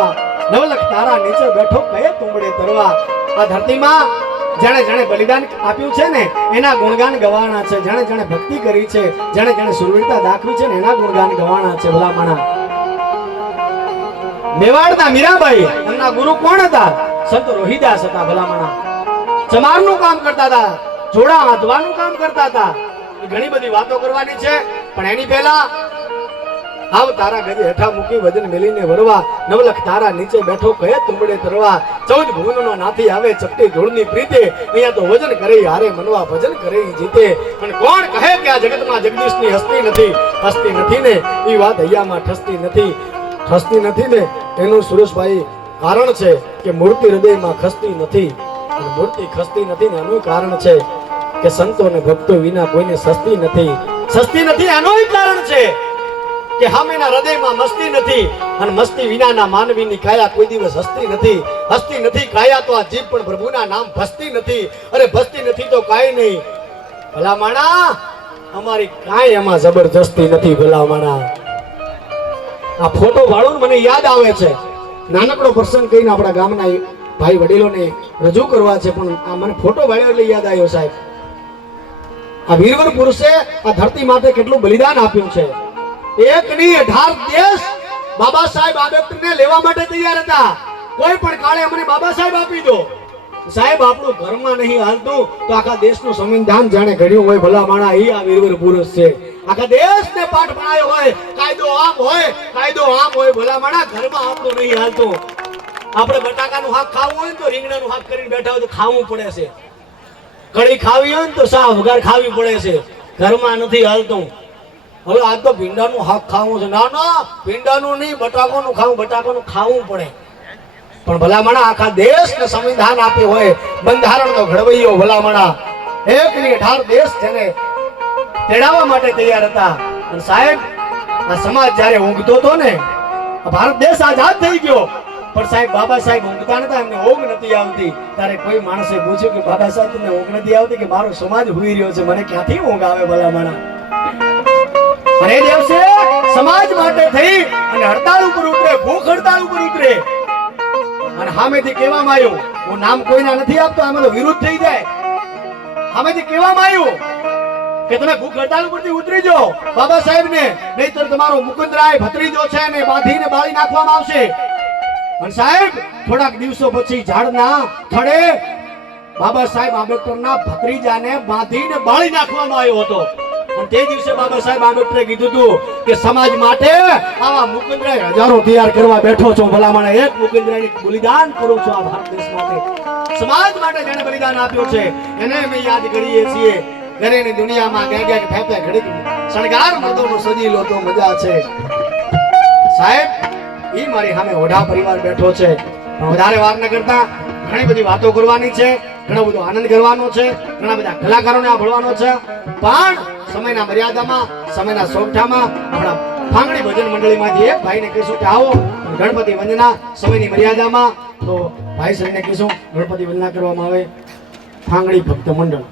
કરવા, નવલખ તારા નીચે બેઠો કયે તુંબડે તરવા. આ ધરતીમાં જેણે જેણે બલિદાન આપ્યું છે ને એના ગુણગાન ગવાના છે. જેણે જેણે ભક્તિ કરી છે, જેણે જેણે સુરવીરતા દાખવી છે ને એના ગુણગાન ગવાના છે. ભલામણા મેવાડના મીરાબાઈ એમના ગુરુ કોણ હતા? સંત રોહિદાસ હતા. ભલામણા ચમારનું કામ કરતા હતા, જોડા આંધવાનું કામ કરતા હતા. ઘણી બધી વાતો કરવાની છે, પણ એની પહેલા આવ તારા ગજે હેઠા મૂકી વજન મેલીને વરવા, નવલખ તારા નીચે બેઠો કહે તુંબડે તરવા. 14 ભુવનનો નાથી આવે ચપટી ધૂળની પ્રીતે, અહીંયા તો વજન કરે હારે મનવા ભજન કરે જીતે. અને કોણ કહે કે આ જગતમાં જગદીશની હસ્તી નથી? હસ્તી નથી ને એ વાત અહીંયામાં ઠસતી નથી. ઠસતી નથી ને એનું સુરેશભાઈ કારણ છે કે મૂર્તિ હૃદયમાં ખસતી નથી. અને મૂર્તિ ખસતી નથી ને એનું કારણ છે કે સંતો અને ભક્તો વિના કોઈને સસ્તી નથી. સસ્તી નથી એનું કારણ છે કે હામેના હૃદયમાં મસ્તી નથી. અને મસ્તી વિનાના માનવીની કાયા કોઈ દિવસ હસતી નથી. હસતી નથી કાયા તો આ જીભ પણ પ્રભુના નામ ભસતી નથી. અરે ભસતી નથી તો કાંઈ નહીં. ભલામણા અમારી કાંઈ એમાં જબરજસ્તી નથી. ભલામણા આ ફોટો વાળો મને યાદ આવે છે. નાનકડો પ્રસંગ કહીને આપણા ગામના ભાઈ વડીલોને રજૂ કરવા છે, પણ આ મને ફોટો વાળ્યો એટલે યાદ આવ્યો સાહેબ. આ વીરવર પુરુષે આ ધરતી માટે કેટલું બલિદાન આપ્યું છે. 1.18 દેશ બાબા સાહેબ આંબેડકરને લેવા માટે તૈયાર હતા. કોઈ પણ કાળે અમને બાબા સાહેબ આપી દો. સાહેબ આપણું ઘરમાં નહીં હાલતું તો આખા દેશનું સંવિધાન જાણે ઘડ્યું હોય. ભલા માણા એ આ વીરવર પુરુષ છે. આખા દેશને પાઠ ભણાયો હોય, કાયદો આમ હોય, કાયદો આમ હોય. ભલા માણા ઘરમાં આપણું નહીં હાલતું. આપણે બટાકાનું શાક ખાવું હોય તો રીંગણાનું શાક કરીને બેઠા હોય તો ખાવું પડે છે. કઢી ખાવી હોય તો સા વઘાર ખાવી પડે છે. ઘરમાં નથી હાલતું. હવે આ તો ભીંડાનું શાક ખાવું છે. ના ના, ભીંડાનું નહીં, બટાકાનું ખાવું. બટાકાનું ખાવું પડે. પણ ભલામણા આખા દેશને સંવિધાન આપ્યું હોય, બંધારણનો ઘડવૈયો ભલામણા 1.18 દેશ જેને તેડાવવા માટે તૈયાર હતા. અને સાહેબ આ સમાજ જ્યારે ઊંઘતો હતો ને, ભારત દેશ આઝાદ થઈ ગયો, પણ સાહેબ બાબા સાહેબ ઊંઘતા નતા, એમને ઊંઘ નથી આવતી. ત્યારે કોઈ માણસે પૂછ્યું કે બાબા સાહેબ તમને ઊંઘ નથી આવતી? કે મારો સમાજ હુઈ રહ્યો છે, મને ક્યાંથી ઊંઘ આવે? ભલામણા અને એ દિવસે સમાજ માટે થઈ અને હડતાળ ઉપર ઉતરે, ભૂખ હડતાળ ઉપર ઉતરે. અને સામેથી કહેવામાં આવ્યું, હું નામ કોઈના નથી આપતો, આમાં તો વિરુદ્ધ થઈ જાય. સામેથી કહેવામાં આવ્યું કે તમે ભૂખ હડતાળ ઉપરથી ઉતરી જાઓ બાબા સાહેબને, નહીંતર તમારો મુકુંદરાય ભત્રીજો છે ને બાંધીને બાળી નાખવામાં આવશે. અને સાહેબ થોડાક દિવસો પછી ઝાડના થડે બાબા સાહેબ આંબેડકરના ભત્રીજાને બાંધીને બાળી નાખવામાં આવ્યો હતો. અને તે દિવસે બાબા સાહેબ આંબેડકરે કીધું હતું કે સમાજ માટે આવા મુકુંદરાય હજારો તૈયાર કરવા બેઠો છો. ભલામણા એક મુકુંદરાયની બલિદાન કરું છું આ ભારત દેશ માટે. સમાજ માટે જેને બલિદાન આપ્યું છે એને અમે યાદ કરીએ છીએ. ઘરેની દુનિયામાં ગયા ફેફે ઘડીક શણગાર મર્દોનો સજી લો તો મજા છે. સાહેબ ઈ મારી સામે ઓઢા પરિવાર બેઠો છે. પણ વધારે વાર ન કરતા ઘણી બધી વાતો કરવાની છે, ઘણો બધો આનંદ કરવાનો છે, ઘણા બધા કલાકારોને સાંભળવાનો છે. પણ સમયના મર્યાદામાં, સમયના સોગઠામાં આપણા ફાંગણી ભજન મંડળીમાંથી એક ભાઈને કહીશું કે આવો ગણપતિ વંદના. સમયની મર્યાદામાં તો ભાઈ શ્રીને કહીશું ગણપતિ વંદના કરવામાં આવે. ફાંગણી ભક્ત મંડળ